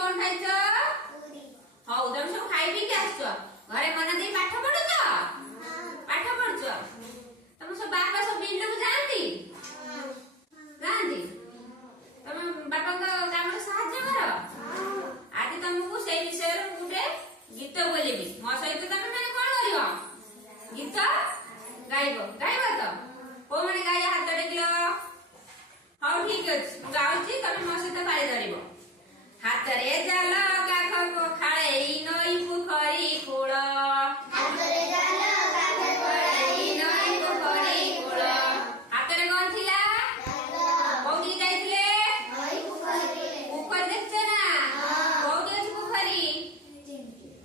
कौन खाइछ हौ तुम सब खाई पी के आछो घरे मन दे पाठ पढुछ पाठ पढुछ तुम सब बापा सब बिल्डू जानती जानती तुम बापा को काम रे सहाय्य करो आज तुमको से विषय रे गुटे गीत बोलेबी मो सहित तुम माने कोन करियो गीत गाइबो गाइबो तो को माने गाय हाथ टेकिलो हाउ ठीक अछि गाउची तुम मो सहित पाळी धरिबो हाथ रे जाल काख को खाळे नई पोखरी कूळ हाथ रे जाल काख खाळे नई पोखरी कूळ हाथ रे कोन थिला कोठी जाइथिले नई पोखरी पोखरी देखछे ना कोठी अछि पोखरी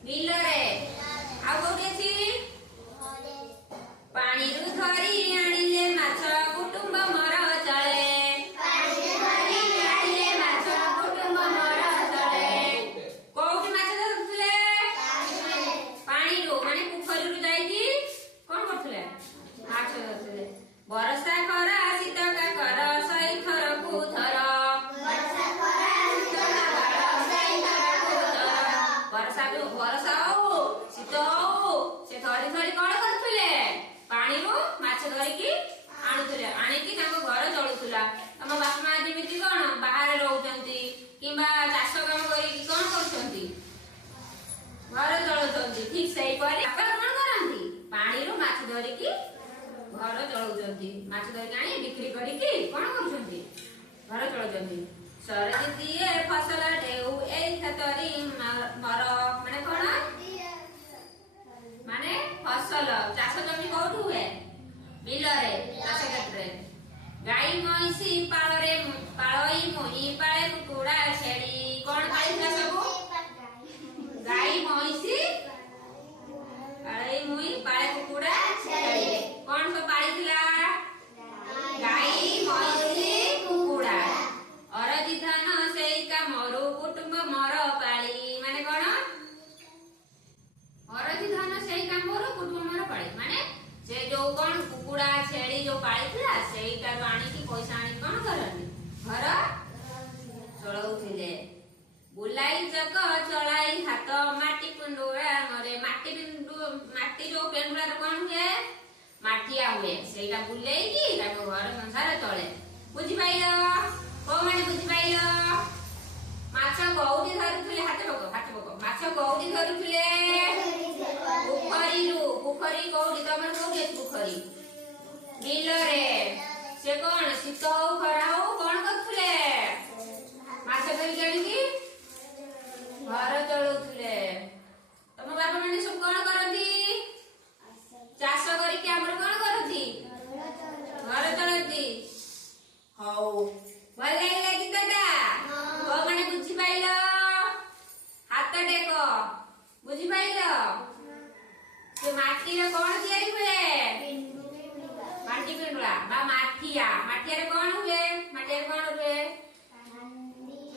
बिल रे आ कोठी अछि पानी रु धरी आनिले माछ कुटुंब मर चले पानी रु धरी आनिले माछ कुटुंब मर चले कोठी माछ धरथले पानी रु माने पोखरी रु जाई कि कोन करथले माछ धरथले बरसा खरा शीत काकर सई थर को थर बरसा खरा शीत काकर सई थर को थर बरसा हो शीत हो से थरी थरी कोन करथले पानी रो माछ धरी की आनुथले आनी की ताको घर चलुथला तम बाप मां जेमिति कोन बाहर रहउचंती किबा चाष काम करी की कोन करछंती घर चलुचंती ठीक सही परे बापा कोन करंती पानी रो माछ धरी की घर चलुचंती माछ धरी आनी बिक्री करी की कोन करछंती घर चलुचंती सरजितिए फसल ढेउ ए खतरी मर माने कोन माने फसल चाष जमी कोठु हुए बिल रे चाष क्षेत्र रे गाई मईसी पाळई मोही पाळे कुकुड़ा छेड़ी कोन पाळिथला सब गाई मईसी पाळई मोही पाळे कुकुड़ा छेड़ी कोन सब पाळिथला गाई मईसी कुकुड़ा अरजी धान सेई का मरु कुटुंब मर पाळी माने कोन अरजी धान सेई काम करो कुटुंब मर पाळी माने से जो कोन कुकुड़ा छेड़ी जो पाळिथला सेईटा आनी की पैसा आनी कोन करनी घर चलाउथिले बुलाई चक चलाई हाथ माटी पिंडुरा मरे माटी जो पेंडुरा कोन हुए माटिया हुए सेईटा बुलेई की ताको घर संसार चले बुझी पाइलो को माने बुझी पाइलो माछ गौडी धरुथिले हाथ पको माछ गौडी धरुथिले पोखरी गौडी तमर गौडी पोखरी बिल रे से कोन शीत हो खरा हो कोन करथुले माछ धरि जानी की घर चलुथुले तम बापा माने सब कोन करंती चाष करी के हमर कोन करंती घर चलंती हौ भल लागला गीतटा को माने बुझी पाइलो हाथ टेको बुझी पाइलो से माटी रे कोन तयारी हुए माटी पिंडुला बा माटिया रे कोन हुए माटी रे कोन हुए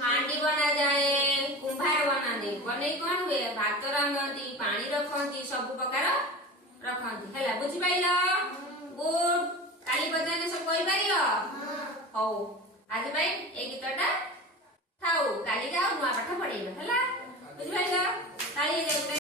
हांडी बना जाए कुंभार बना दे बने कोन हुए भात रांधती पानी रखंती सब प्रकार रखंती हैला बुझी पाइलो गुड काली बजाने सब कहि पारियो हौ आज भाई ए गीतटा थाउ काली गाओ नुआ